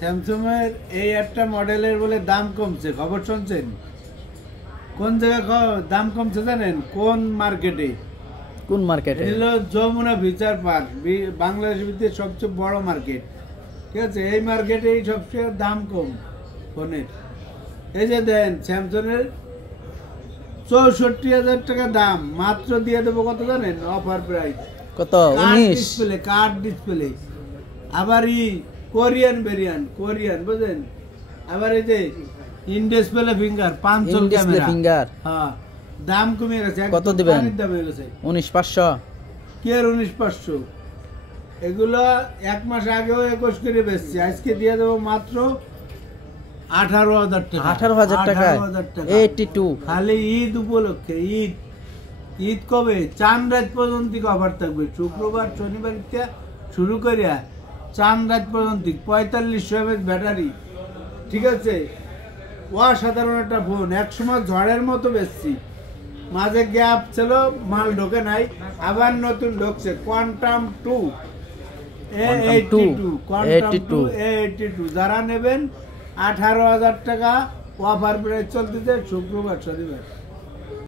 Samsung এর এই একটা মডেলের বলে দাম কমছে, খবর শুনছেন? কোন জায়গায় দাম কমছে জানেন? কোন মার্কেটে? কোন মার্কেটে? হলো যমুনা ফিচার পার্ক, বাংলাদেশের ভিতরে সবচেয়ে বড় মার্কেট। ঠিক আছে, এই মার্কেটে সবচেয়ে দাম কম ফোনের। এই যে দেন স্যামসাং এর 64,000 টাকা দাম, মাত্র দিয়ে দেবো কত জানেন? অফার প্রাইস কত? 19 ডিসপ্লে, কার্ড ডিসপ্লে। আবার কোরিয়ান ভেরিয়েন্ট, কোরিয়ান বুঝেন? আবার এই যে in display finger, 5 camera finger. হ্যাঁ, দাম কমে গেছে। কত দিবেন? দাম হয়ে গেছে 19,500। কি আর 19,500? এগুলো এক মাস আগেও 21 করে বেচছি, আজকে দিয়ে দেবো মাত্র 18,000 টাকা। 18,000 টাকা 82। খালি ঈদ উপলক্ষে। ঈদ কবে? চাঁদ রাত পর্যন্ত অফার থাকবে, শুক্রবার শনিবার থেকে শুরু করিয়া চাঁদ রাত পর্যন্ত। 4500 mAh ব্যাটারি। ঠিক আছে, অসাধারণ একটা ফোন। একসময় ঝড়ের মতো বেচছি, মাঝে গ্যাপ ছিল, মাল ঢোকে নাই, আবার নতুন ঢুকছে। কোয়ান্টাম 2 A82 যারা নেবেন 18,000 টাকা অফার প্রাইস চলতেছে শুক্রবার শনিবার।